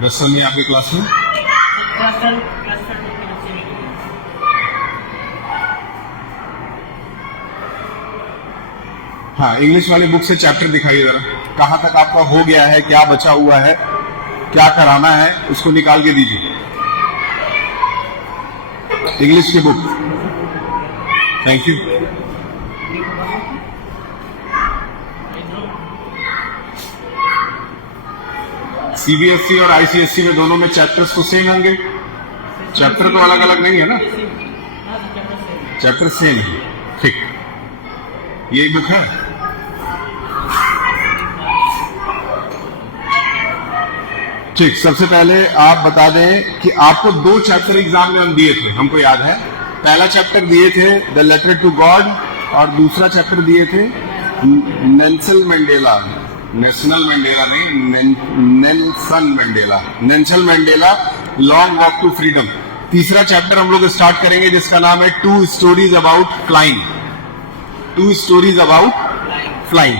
Russell में आपके class में हाँ, इंग्लिश वाली बुक से चैप्टर दिखाइए जरा, कहाँ तक आपका हो गया है, क्या बचा हुआ है, क्या कराना है, उसको निकाल के दीजिए। इंग्लिश की बुक। Thank you. सीबीएसई और आईसीएसई में दोनों में चैप्टर्स तो सेम होंगे, चैप्टर तो अलग अलग नहीं है ना, चैप्टर सेम है। ठीक, यही बुक है। ठीक, सबसे पहले आप बता दें कि आपको 2 चैप्टर एग्जाम में हम दिए थे, हमको याद है। पहला चैप्टर दिए थे द लेटर टू गॉड और दूसरा चैप्टर दिए थे नेल्सन मंडेला, नेशनल मंडेला नहीं, Nelson Mandela, Nelson Mandela long walk to freedom. तीसरा चैप्टर हम लोग स्टार्ट करेंगे जिसका नाम है 2 stories about flying. 2 stories about flying.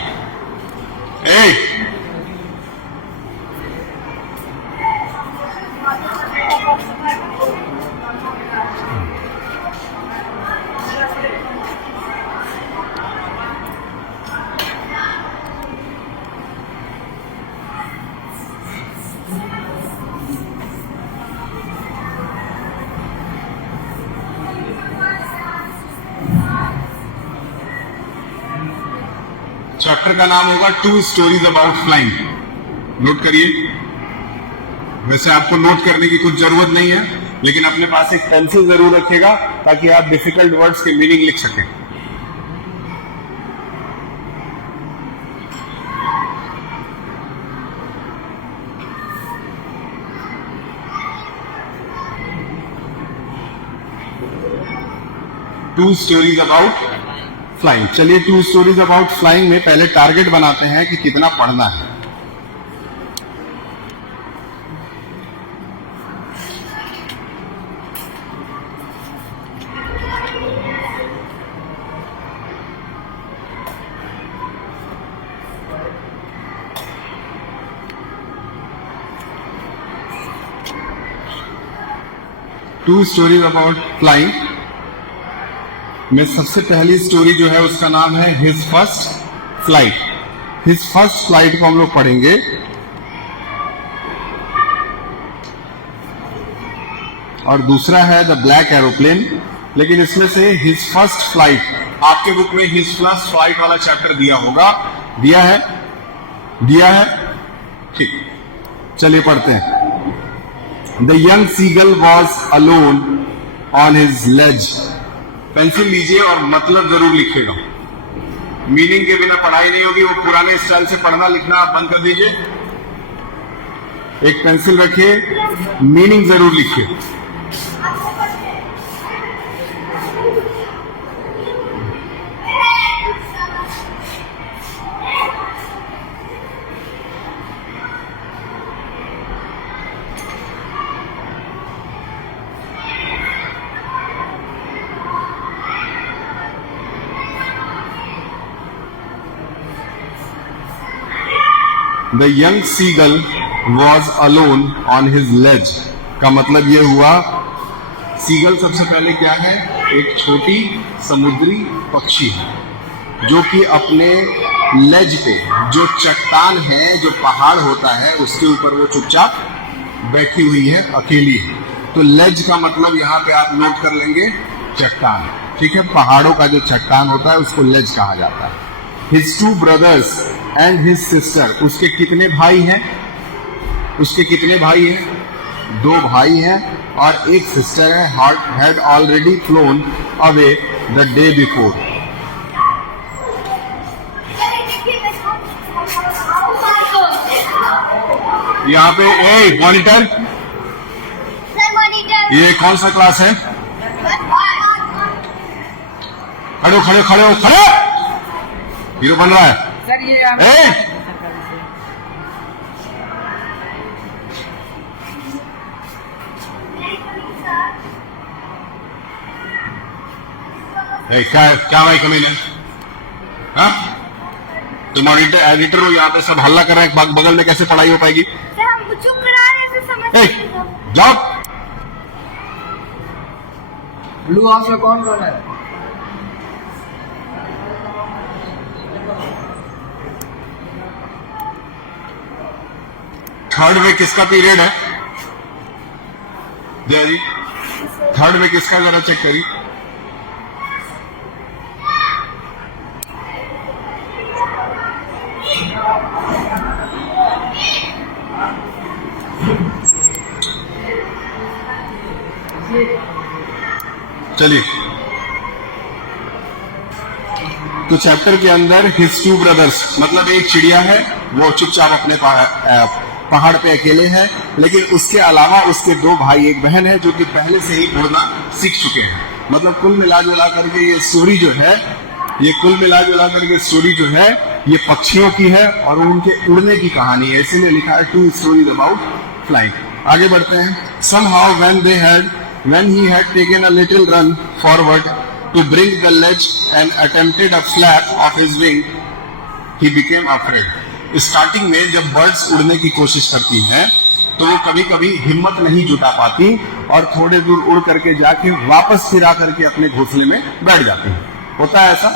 Chapter का नाम होगा 2 स्टोरीज अबाउट फ्लाइंग। नोट करिए। वैसे आपको नोट करने की कुछ जरूरत नहीं है, लेकिन अपने पास एक पेंसिल जरूर रखिएगा ताकि आप डिफिकल्ट वर्ड्स के मीनिंग लिख सकें। Two stories about flying. चलिए 2 स्टोरीज अबाउट फ्लाइंग में पहले टारगेट बनाते हैं कि कितना पढ़ना है। टू स्टोरीज अबाउट फ्लाइंग में सबसे पहली स्टोरी जो है उसका नाम है his first flight. His first flight को हम लोग पढ़ेंगे। और दूसरा है द ब्लैक एरोप्लेन, लेकिन इसमें से हिज फर्स्ट फ्लाइट, आपके बुक में हिज फर्स्ट फ्लाइट वाला चैप्टर दिया होगा। दिया है? दिया है? ठीक, चलिए पढ़ते हैं। The young seagull was alone on his ledge. Pencil लीजिए और मतलब जरूर लिखिएगा। मीनिंग के बिना पढ़ाई नहीं होगी, वो पुराने स्टाइल से पढ़ना लिखना आप बंद कर दीजिए। एक पेंसिल रखिए, मीनिंग जरूर लिखिए। The young seagull was alone on his ledge का मतलब यह हुआ, सीगल सबसे पहले क्या है? एक छोटी समुद्री पक्षी है जो कि अपने लेज पे, जो चट्टान है, जो पहाड़ होता है, उसके ऊपर वो चुपचाप बैठी हुई है, अकेली है। तो लेज का मतलब यहाँ पे आप नोट कर लेंगे, चट्टान। ठीक है, पहाड़ों का जो चट्टान होता है उसको लेज कहा जाता है। His 2 brothers and his sister, उसके कितने भाई हैं? उसके कितने भाई हैं? 2 भाई हैं और एक सिस्टर है। had already flown away the day before. यहाँ पे मॉनिटर, ये कौन सा क्लास है? खड़े खड़े खड़े हो, खड़े। हीरो बन रहा है सर ये। क्या भाई कमीना? हाँ, तो मॉनिटर एडिटर हो, यहाँ पे सब हल्ला कर रहे हैं, बगल में कैसे पढ़ाई हो पाएगी? सर हमको चुप करा रहे हैं, जाओ। ब्लू हाउस में कौन कौन है? थर्ड में किसका पीरियड है? जय जी, थर्ड में किसका जरा चेक करिए। चलिए, तो चैप्टर के अंदर हिज टू ब्रदर्स, मतलब एक चिड़िया है, वो चुपचाप अपने पहाड़ पे अकेले है, लेकिन उसके अलावा उसके दो भाई एक बहन है जो कि पहले से ही उड़ना सीख चुके हैं। मतलब कुल मिला जुला करके ये स्टोरी जो है, ये पक्षियों की है और उनके उड़ने की कहानी है, इसीलिए लिखा है टू स्टोरीज अबाउट फ्लाइंग। आगे बढ़ते हैं। Somehow when he had taken a little run forward to bring the ledge and attempted a flap of his wing, he became afraid. Starting में जब बर्ड्स उड़ने की कोशिश करती हैं तो वो कभी कभी हिम्मत नहीं जुटा पाती और थोड़े दूर उड़ करके जाके वापस फिर आकर के अपने घोंसले में बैठ जाती हैं। होता है ऐसा।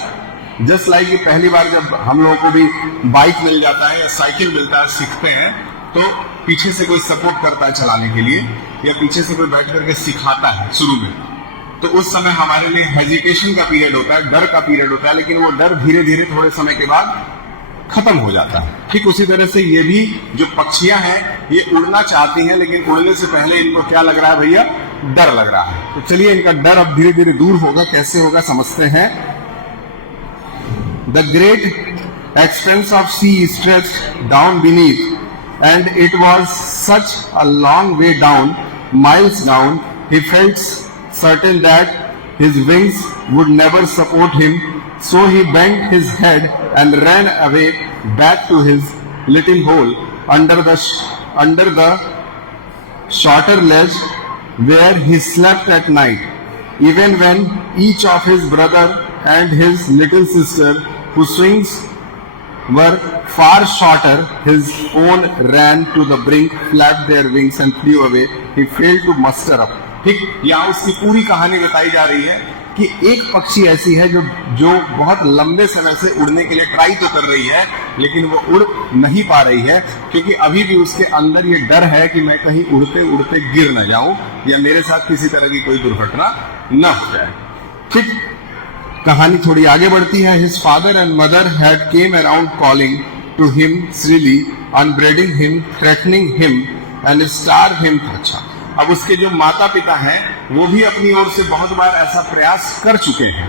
जस्ट लाइक कि पहली बार जब हम लोगों को भी बाइक मिल जाता है या साइकिल मिलता है, सीखते हैं, तो पीछे से कोई सपोर्ट करता है चलाने के लिए या पीछे से कोई बैठ करके सिखाता है शुरू में, तो उस समय हमारे लिए हेजिटेशन का पीरियड होता है, डर का पीरियड होता है, लेकिन वो डर धीरे धीरे थोड़े समय के बाद खत्म हो जाता है। ठीक उसी तरह से ये भी जो पक्षियां हैं ये उड़ना चाहती हैं, लेकिन उड़ने से पहले इनको क्या लग रहा है भैया? डर लग रहा है। तो चलिए इनका डर अब धीरे धीरे दूर होगा। कैसे होगा समझते हैं। The great expanse of sea stretched down beneath and it was such a long way down, miles down, he felt certain that his wings would never support him, so he bent his head and ran away back to his little hole under the shorter ledge where he slept at night. Even when each of his brother and his little sister, whose wings were far shorter, his own ran to the brink, flapped their wings and flew away. He failed to muster up. ठीक, यहाँ उसकी पूरी कहानी बताई जा रही है कि एक पक्षी ऐसी है जो बहुत लंबे समय से उड़ने के लिए ट्राई तो कर रही है, लेकिन वो उड़ नहीं पा रही है क्योंकि अभी भी उसके अंदर ये डर है कि मैं कहीं उड़ते उड़ते गिर न जाऊं या मेरे साथ किसी तरह की कोई दुर्घटना न हो जाए। ठीक, कहानी थोड़ी आगे बढ़ती है। His father and mother had came around calling to him shrilly, upbraiding him, threatening him, and starve him. अच्छा, अब उसके जो माता पिता हैं वो भी अपनी ओर से बहुत बार ऐसा प्रयास कर चुके हैं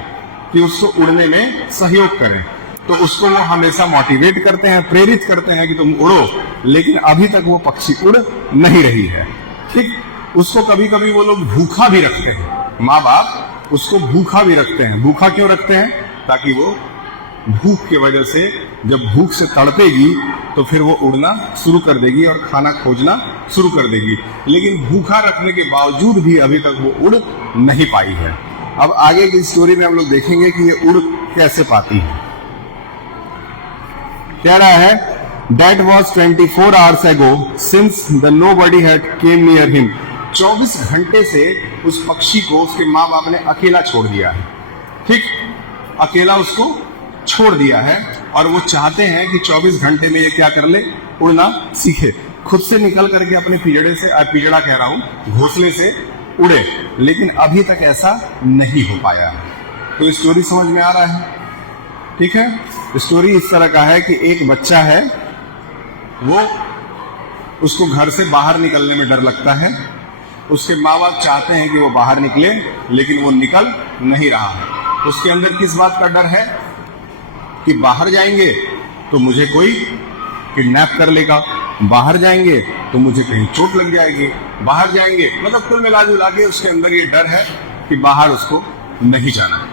कि उसको उड़ने में सहयोग करें, तो उसको वो हमेशा मोटिवेट करते हैं, प्रेरित करते हैं कि तुम उड़ो, लेकिन अभी तक वो पक्षी उड़ नहीं रही है। ठीक, उसको कभी कभी वो लोग भूखा भी रखते हैं, माँ बाप उसको भूखा भी रखते हैं। भूखा क्यों रखते हैं? ताकि वो भूख की वजह से जब भूख से तड़पेगी तो फिर वो उड़ना शुरू कर देगी और खाना खोजना शुरू कर देगी, लेकिन भूखा रखने के बावजूद भी अभी तक वो उड़ नहीं पाई है। अब आगे की स्टोरी में हम लोग देखेंगे कि ये उड़ कैसे पाती है। कह रहा है, That was 24 hours ago since the nobody had came near him. 24 घंटे से उस पक्षी को उसके माँ बाप ने अकेला छोड़ दिया है। ठीक, अकेला उसको छोड़ दिया है और वो चाहते हैं कि 24 घंटे में ये क्या कर ले? उड़ना सीखे, खुद से निकल करके अपने पिजड़ा कह रहा हूं, घोंसले से उड़े, लेकिन अभी तक ऐसा नहीं हो पाया। तो स्टोरी समझ में आ रहा है? ठीक है, स्टोरी इस तरह का है कि एक बच्चा है, वो उसको घर से बाहर निकलने में डर लगता है। उसके माँ बाप चाहते हैं कि वो बाहर निकले, लेकिन वो निकल नहीं रहा है। उसके अंदर किस बात का डर है? कि बाहर जाएंगे तो मुझे कोई किडनैप कर लेगा, बाहर जाएंगे तो मुझे कहीं चोट लग जाएगी, बाहर जाएंगे, मतलब कुल मिला जुला के उसके अंदर ये डर है कि बाहर उसको नहीं जाना है।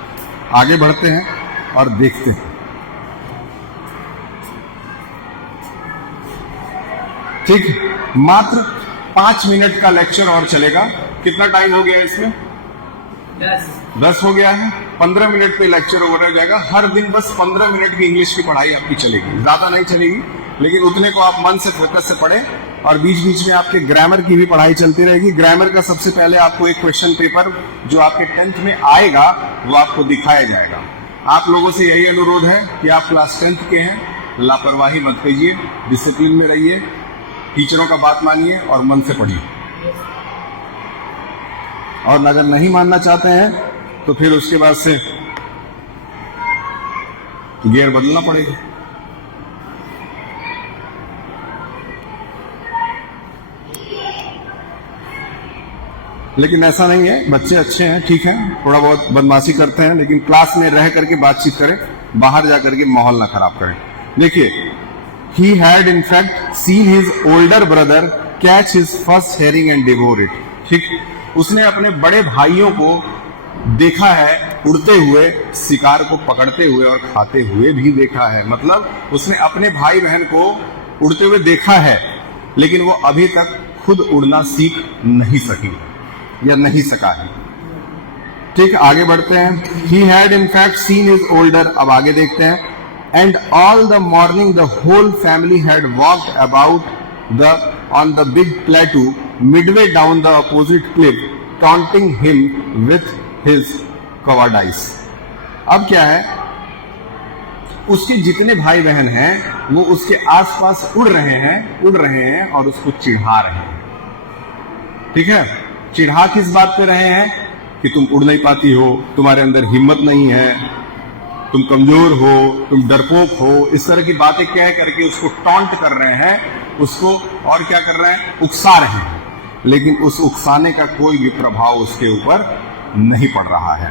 आगे बढ़ते हैं और देखते हैं। ठीक, मात्र 5 मिनट का लेक्चर और चलेगा। कितना टाइम हो गया इसमें? 10 हो गया है। 15 मिनट पे लेक्चर ओवर हो जाएगा। हर दिन बस 15 मिनट की इंग्लिश की पढ़ाई आपकी चलेगी, ज्यादा नहीं चलेगी, लेकिन उतने को आप मन से फोकस से पढ़े और बीच बीच में आपके ग्रामर की भी पढ़ाई चलती रहेगी। ग्रामर का सबसे पहले आपको एक क्वेश्चन पेपर जो आपके 10th में आएगा वो आपको दिखाया जाएगा। आप लोगों से यही अनुरोध है कि आप क्लास 10th के हैं, लापरवाही मत करिए, डिसिप्लिन में रहिए, टीचरों का बात मानिए और मन से पढ़िए। और अगर नहीं मानना चाहते हैं तो फिर उसके बाद से गियर बदलना पड़ेगा। लेकिन ऐसा नहीं है, बच्चे अच्छे हैं, ठीक है, थोड़ा बहुत बदमाशी करते हैं, लेकिन क्लास में रह करके बातचीत करें, बाहर जाकर के माहौल ना खराब करें। देखिए, he had in fact seen his older brother catch his first herring and devour it। ठीक, उसने अपने बड़े भाइयों को देखा है उड़ते हुए, शिकार को पकड़ते हुए और खाते हुए भी देखा है। मतलब उसने अपने भाई बहन को उड़ते हुए देखा है, लेकिन वो अभी तक खुद उड़ना सीख नहीं सकी या नहीं सका है। ठीक, आगे बढ़ते हैं। He had in fact seen his older, अब आगे देखते हैं। And all the morning the whole family had walked about on the big plateau midway down the opposite cliff, taunting him with his cowardice। अब क्या है, उसके जितने भाई बहन हैं वो उसके आसपास उड़ रहे हैं और उसको चिढ़ा रहे हैं। ठीक है, चिढ़ा किस बात पे रहे हैं कि तुम उड़ नहीं पाती हो, तुम्हारे अंदर हिम्मत नहीं है, तुम कमजोर हो, तुम डरपोक हो, इस तरह की बातें कह करके उसको टॉन्ट कर रहे हैं, उसको और क्या कर रहे हैं, उकसा रहे हैं। लेकिन उस उकसाने का कोई भी प्रभाव उसके ऊपर नहीं पड़ रहा है।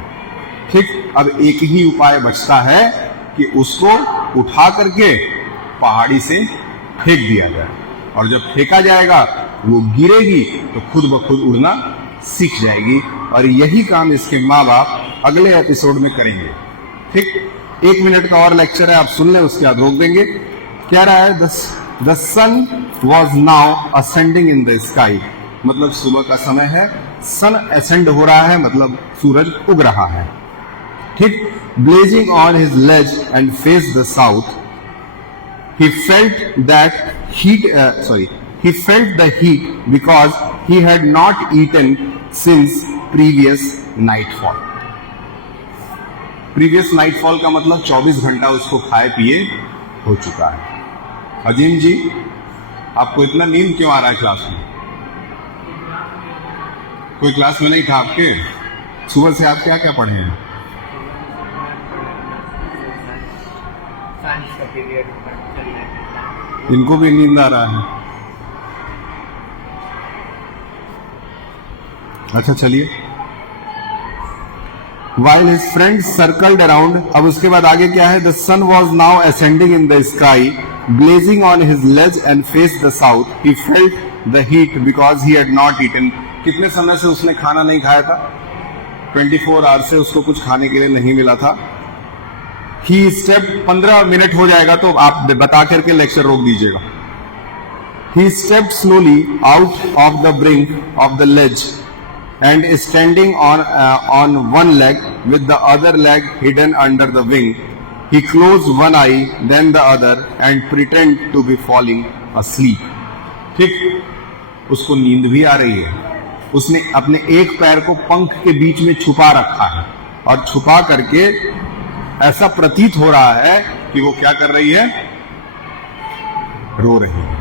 ठीक, अब एक ही उपाय बचता है कि उसको उठा करके पहाड़ी से फेंक दिया जाए, और जब फेंका जाएगा वो गिरेगी तो खुद ब खुद उड़ना सीख जाएगी। और यही काम इसके माँ बाप अगले एपिसोड में करेंगे। ठीक, 1 मिनट का और लेक्चर है, आप सुन लें, उसके बाद रोक देंगे। क्या रहा है, the sun was now ascending in the sky, मतलब सुबह का समय है, सन असेंड हो रहा है, मतलब सूरज उग रहा है। ठीक, blazing on his ledge and face the south, he felt the heat because he had not eaten since previous nightfall। Previous nightfall का मतलब 24 घंटा उसको खाए पिए हो चुका है। अजीम जी, आपको इतना नींद क्यों आ रहा है क्लास में? कोई क्लास में नहीं था आपके? सुबह से आप क्या क्या पढ़े हैं? इनको भी नींद आ रहा है? अच्छा, चलिए। While his friends circled around, अब उसके बाद आगे क्या है, the sun was now ascending in the sky, blazing on his ledge and faced the south. He felt the heat because he had not eaten। कितने समय से उसने खाना नहीं खाया था? 24 आवर्स से उसको कुछ खाने के लिए नहीं मिला था। He stepped, 15 मिनट हो जाएगा तो आप बता करके लेक्चर रोक दीजिएगा। He stepped slowly out of the brink of the ledge and standing on one leg with the other leg hidden under the wing, he closed one eye then the other and pretended to be falling asleep। ठीक, उसको नींद भी आ रही है। उसने अपने एक पैर को पंख के बीच में छुपा रखा है और छुपा करके ऐसा प्रतीत हो रहा है कि वो क्या कर रही है, रो रही है।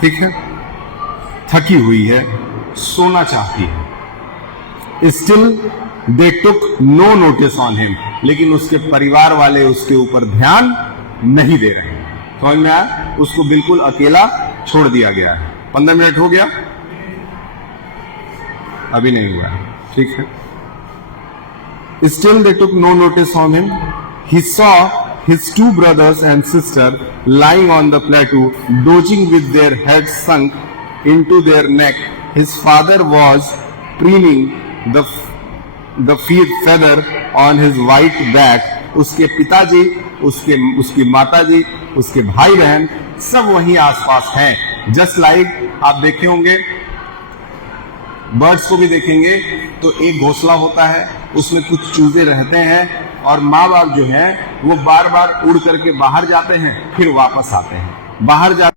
ठीक है, थकी हुई है, सोना चाहती है। Still they took no notice on him, लेकिन उसके परिवार वाले उसके ऊपर ध्यान नहीं दे रहे हैं। समझ में आया? उसको बिल्कुल अकेला छोड़ दिया गया है। 15 मिनट हो गया, अभी नहीं हुआ है। ठीक है, Still they took no notice on him. He saw his 2 brothers and sister lying on the plateau, dozing with their heads sunk into their neck. His father was preening the feather on his white back। उसके पिताजी, उसकी माताजी, उसके भाई बहन सब वहीं आसपास हैं। जस्ट लाइक आप देखे होंगे, बर्ड्स को भी देखेंगे तो एक घोंसला होता है, उसमें कुछ चूजे रहते हैं और माँ बाप जो हैं वो बार बार उड़ करके बाहर जाते हैं, फिर वापस आते हैं। बाहर जा